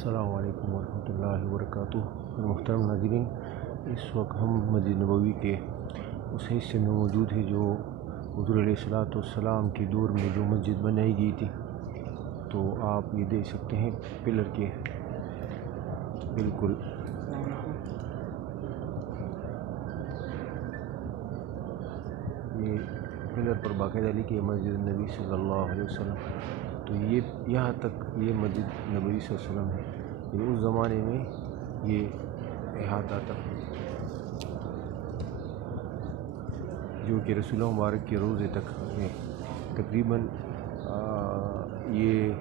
السلام علیکم ورحمۃ اللہ وبرکاتہ۔ محترم ناظرین، اس وقت ہم مسجد نبوی کے اس حصے میں موجود ہیں جو حضور علیہ الصلوۃ والسلام کے دور میں جو مسجد بنائی گئی تھی۔ تو آپ یہ دیکھ سکتے ہیں پلر کے بالکل یہ پلر پر باقاعدہ لکھی ہے مسجد نبی صلی اللہ علیہ وسلم۔ تو یہ یہاں تک یہ مسجد نبوی صلی اللہ علیہ وسلم ہے۔ یہ اس زمانے میں یہ احاطہ تھا جو کہ رسول اللہ مبارک کے روزے تک ہے۔ تقریباً یہ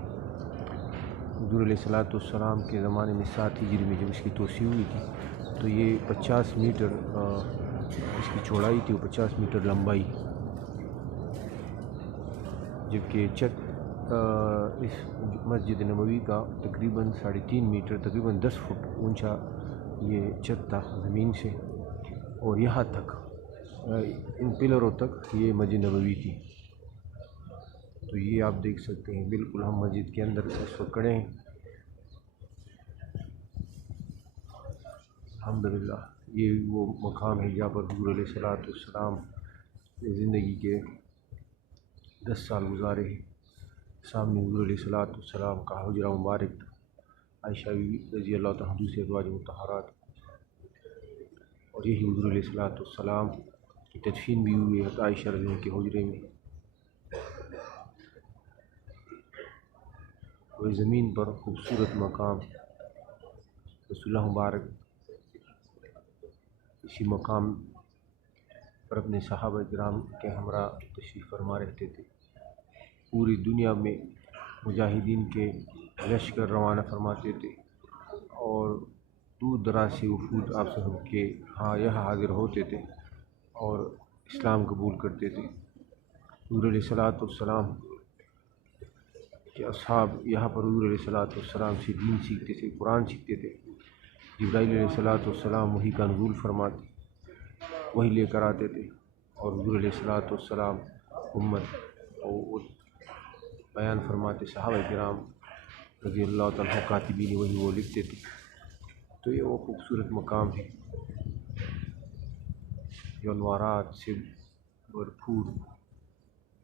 حضور علیہ الصلوۃ والسلام کے زمانے میں 7 ہجری میں جب اس کی توسیع ہوئی تھی تو یہ 50 میٹر اس کی چوڑائی تھی، 50 میٹر لمبائی، جبکہ چھت اس مسجد نبوی کا تقریباً 3.5 میٹر، تقریباً 10 فٹ اونچا یہ چھت تھا زمین سے، اور یہاں تک ان پلروں تک یہ مسجد نبوی تھی۔ تو یہ آپ دیکھ سکتے ہیں، بالکل ہم مسجد کے اندر اس وقت کھڑے ہیں۔ الحمدللہ یہ وہ مقام ہے جہاں پر حضور علیہ الصلوۃ والسلام نے زندگی کے 10 سال گزارے ہیں۔ سامنے حضور علیہ الصلوۃ والسلام کا حجرہ مبارک تھا، عائشہ رضی اللہ تعالیٰ دوسرے ازواج مطہرات، اور یہی حضور علیہ الصلوۃ والسلام کی تدفین بھی ہوئی ہے عائشہ رضی اللہ کے حجرے میں۔ وہ زمین پر خوبصورت مقام، رسول اللہ مبارک اسی مقام پر اپنے صحابہ کرام کے ہمراہ تشریف فرما رہتے تھے۔ پوری دنیا میں مجاہدین کے لشکر روانہ فرماتے تھے، اور دور دراز سے وفود آپ صلی اللہ علیہ وسلم کے یہاں حاضر ہوتے تھے اور اسلام قبول کرتے تھے۔ حضور علیہ الصلوۃ والسلام کے اصحاب یہاں پر حضور علیہ الصلوۃ والسلام سے دین سیکھتے تھے، قرآن سیکھتے تھے۔ جبرائیل علیہ الصلوۃ والسلام وحی کا نزول فرماتے، وحی لے کر آتے تھے، اور حضور علیہ الصلوۃ والسلام امت کو بیان فرماتے، صحابہ کرام رضی اللہ تعالیٰ کاتبین وحی وہ لکھتے تھے۔ تو یہ وہ خوبصورت مقام ہے جو انوارات سے بھرپور،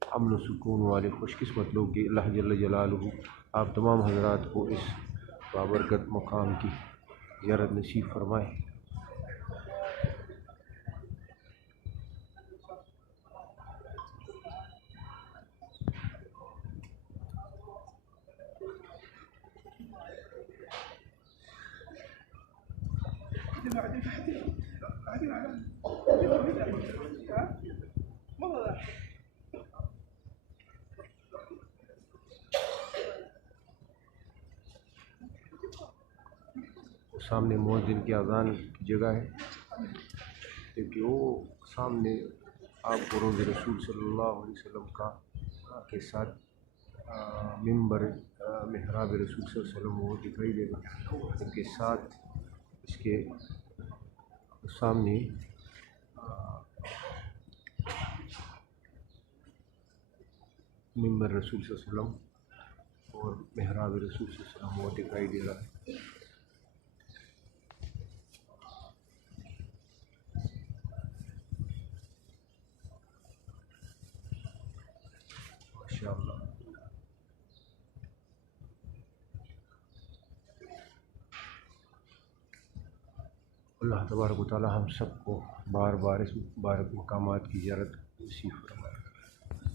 امن و سکون والے خوش قسمت لوگ کے اللہ جل جلالہ آپ تمام حضرات کو اس بابرکت مقام کی زیارت نصیب فرمائے۔ سامنے مؤذن کی اذان کی جگہ ہے، کیونکہ وہ سامنے آپ کو روضہ رسول صلی اللہ علیہ وسلم کا کے ساتھ ممبر محراب رسول صلی اللہ علیہ وسلم وہ دکھائی دے گا، جبکہ ساتھ اس کے سامنے ممبر رسول صلی اللہ علیہ وسلم اور محراب رسول صلی اللہ علیہ وسلم وہ دکھائی دے رہا ہے۔ ماشاءاللہ اللہ تبارک و تعالی ہم سب کو بار بار اس مبارک مقامات کی زیارت نصیب فرمائے۔